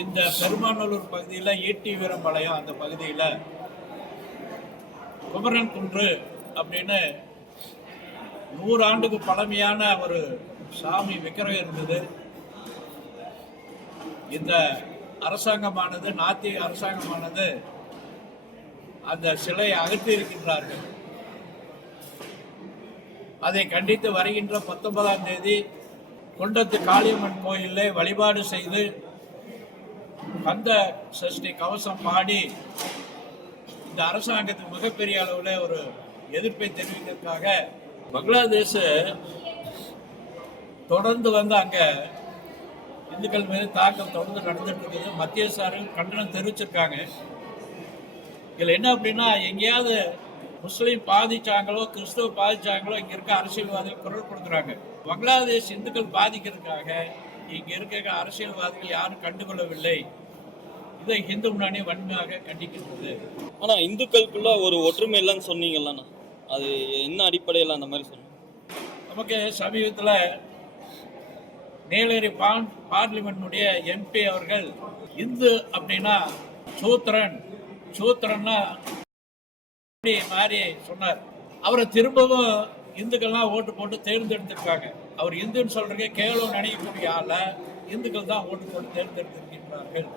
இந்த பெருமாநல்லூர் பகுதியில் ஈட்டி வீரம்பாளையம் அந்த பகுதியில் குமரன் குன்று அப்படின்னு 100 ஆண்டுக்கு பழமையான ஒரு சாமி விக்கிரகம் இருந்தது. இந்த அரசாங்கமானது, நாத்திக அரசாங்கமானது அந்த சிலையை அகற்றி இருக்கின்றார்கள். அதை கண்டித்து வருகின்ற 19ஆம் தேதி குண்டத்து காளியம்மன் கோயிலில் வழிபாடு செய்து கந்த சஷ்டி கவசம் பாடி இந்த அரசாங்கத்துக்கு மிகப்பெரிய அளவில் ஒரு எதிர்ப்பை தெரிவிக்கிறதுக்காக பங்களாதேஷ் தொடர்ந்து வந்து அங்கே இந்துக்கள் மீது தாக்கம் தொடர்ந்து நடந்துட்டு இருக்குது. மத்திய அரசு கண்டனம் தெரிவிச்சிருக்காங்க. இதில் என்ன அப்படின்னா, எங்கேயாவது முஸ்லீம் பாதிச்சாங்களோ கிறிஸ்துவ பாதிச்சாங்களோ இங்கே இருக்க அரசியல்வாதிகள் குரல் கொடுக்குறாங்க. பங்களாதேஷ் இந்துக்கள் பாதிக்கிறதுக்காக இங்கே இருக்க அரசியல்வாதிகள் யாரும் கண்டுகொள்ளவில்லை. இதை இந்து முன்னணி வன்மையாக கண்டிக்கின்றது. ஆனால் இந்துக்களுக்குள்ள ஒரு ஒற்றுமை இல்லைன்னு சொன்னீங்கல்லண்ணா, அது என்ன அடிப்படையில் அந்த மாதிரி சொன்னோம்? நமக்கு சமீபத்தில் நீலகிரி பார்லிமெண்ட்டுடைய எம்பி அவர்கள் இந்து அப்படின்னா சூத்திரன்னா மாதிரி சொன்னார். அவரை திரும்பவும் இந்துக்கள்லாம் ஓட்டு போட்டு தேர்ந்தெடுத்திருக்காங்க. அவர் இந்துன்னு சொல்றதுக்கு கேவலம் நினைக்கக்கூடிய ஆள இந்துக்கள் தான் ஓட்டு போட்டு தேர்ந்தெடுத்திருக்கின்றார்கள்.